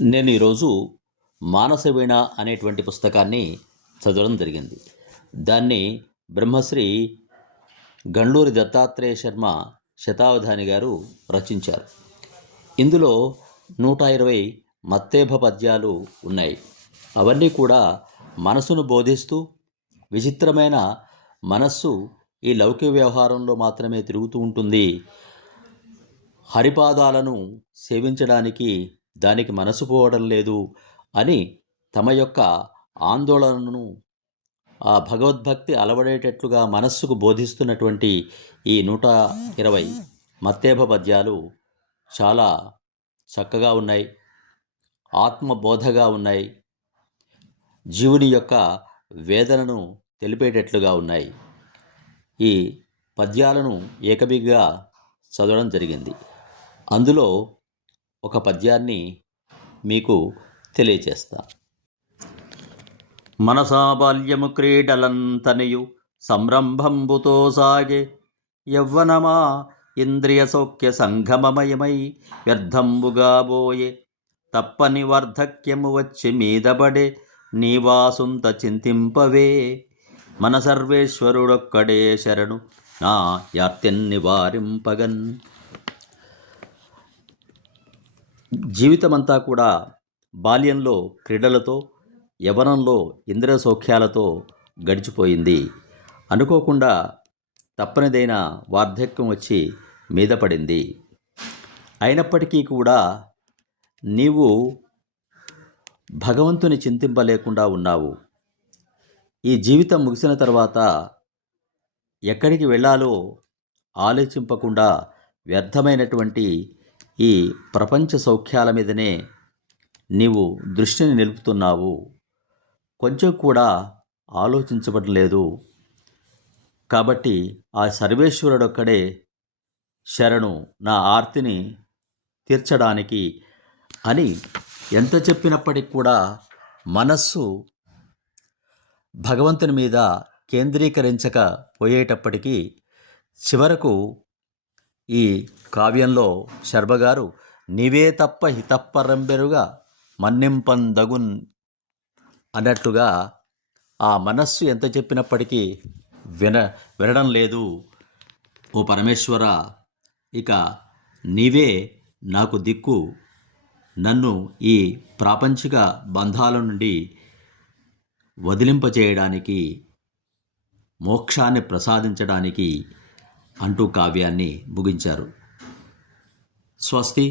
నేను ఈరోజు మానసవీణ అనేటువంటి పుస్తకాన్ని చదవడం జరిగింది. దాన్ని బ్రహ్మశ్రీ గండ్లూరి దత్తాత్రేయ శర్మ శతావధాని గారు రచించారు. ఇందులో 120 మత్తేభ పద్యాలు ఉన్నాయి. అవన్నీ కూడా మనసును బోధిస్తూ, విచిత్రమైన మనస్సు ఈ లౌకిక వ్యవహారంలో మాత్రమే తిరుగుతూ ఉంటుంది, హరిపాదాలను సేవించడానికి దానికి మనసు పోవడం లేదు అని తమ యొక్క ఆందోళనను ఆ భగవద్భక్తి అలవడేటట్లుగా మనస్సుకు బోధిస్తున్నటువంటి ఈ 120 మత్తేభ పద్యాలు చాలా చక్కగా ఉన్నాయి, ఆత్మబోధగా ఉన్నాయి, జీవుని యొక్క వేదనను తెలిపేటట్లుగా ఉన్నాయి. ఈ పద్యాలను ఏకబిగిగా చదవడం జరిగింది. అందులో ఒక పద్యాన్ని మీకు తెలియచేస్తా. మనసా బాల్యము క్రీడలంతనియు సంరంభంబుతో సాగే, యవ్వనమా ఇంద్రియ సౌఖ్య సంగమమయమై వ్యర్థంబుగా బోయే, తప్పని వార్ధక్యము వచ్చి మీదబడే నీవాసుంత చింతింపవే, మన సర్వేశ్వరుడొక్కడే శరణు నా యాత్యన్ని వారింపగన్. జీవితమంతా కూడా బాల్యంలో క్రీడలతో, యవ్వనంలో ఇంద్రియ సౌఖ్యాలతో గడిచిపోయింది. అనుకోకుండా తప్పనిదైన వార్ధక్యం వచ్చి మీద పడింది. అయినప్పటికీ కూడా నీవు భగవంతుని చింతింపలేకుండా ఉన్నావు. ఈ జీవితం ముగిసిన తర్వాత ఎక్కడికి వెళ్ళాలో ఆలోచింపకుండా వ్యర్థమైనటువంటి ఈ ప్రపంచ సౌఖ్యాల మీదనే నీవు దృష్టిని నిలుపుతున్నావు. కొంచెం కూడా ఆలోచించబడలేదు. లేదు. కాబట్టి ఆ సర్వేశ్వరుడొక్కడే శరణు నా ఆర్తిని తీర్చడానికి అని ఎంత చెప్పినప్పటికి కూడా మనస్సు భగవంతుని మీద కేంద్రీకరించకపోయేటప్పటికీ చివరకు ఈ కావ్యంలో శర్మగారు నీవే తప్ప హితప్పరంబెరుగా మన్నింపందగున్ అన్నట్లుగా ఆ మనస్సు ఎంత చెప్పినప్పటికీ వినడం లేదు. ఓ పరమేశ్వర, ఇక నీవే నాకు దిక్కు, నన్ను ఈ ప్రాపంచిక బంధాల నుండి వదిలింపచేయడానికి, మోక్షాన్ని ప్రసాదించడానికి అంటూ కావ్యాన్ని ముగించారు. స్వస్తి.